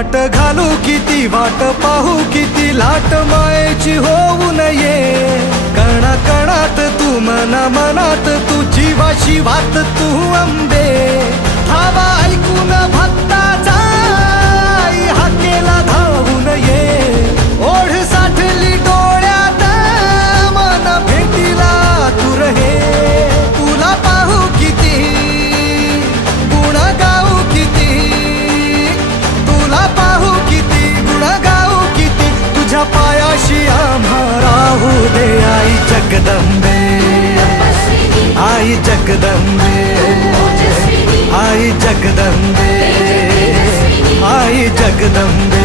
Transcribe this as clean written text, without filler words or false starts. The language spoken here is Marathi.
वाट घालू किती वाट पाहू किती लाट मायेची होऊ नये कणा कणात तू मना मनात तू जीवा शिवात तू अंबे धावा ऐकून भक्ताचा आई हाकेला धावून ये ओढ साठली डोळ्यात मन भेटीला तू रहे तुला पाहू किती गुण गाऊ किती तुला पाहू किती गुण गाऊ किती तुझ्या पायाशी आम्हा राहू दे आई जगदंबे आई जगदंबे आई जगदंबे आई जगदंबे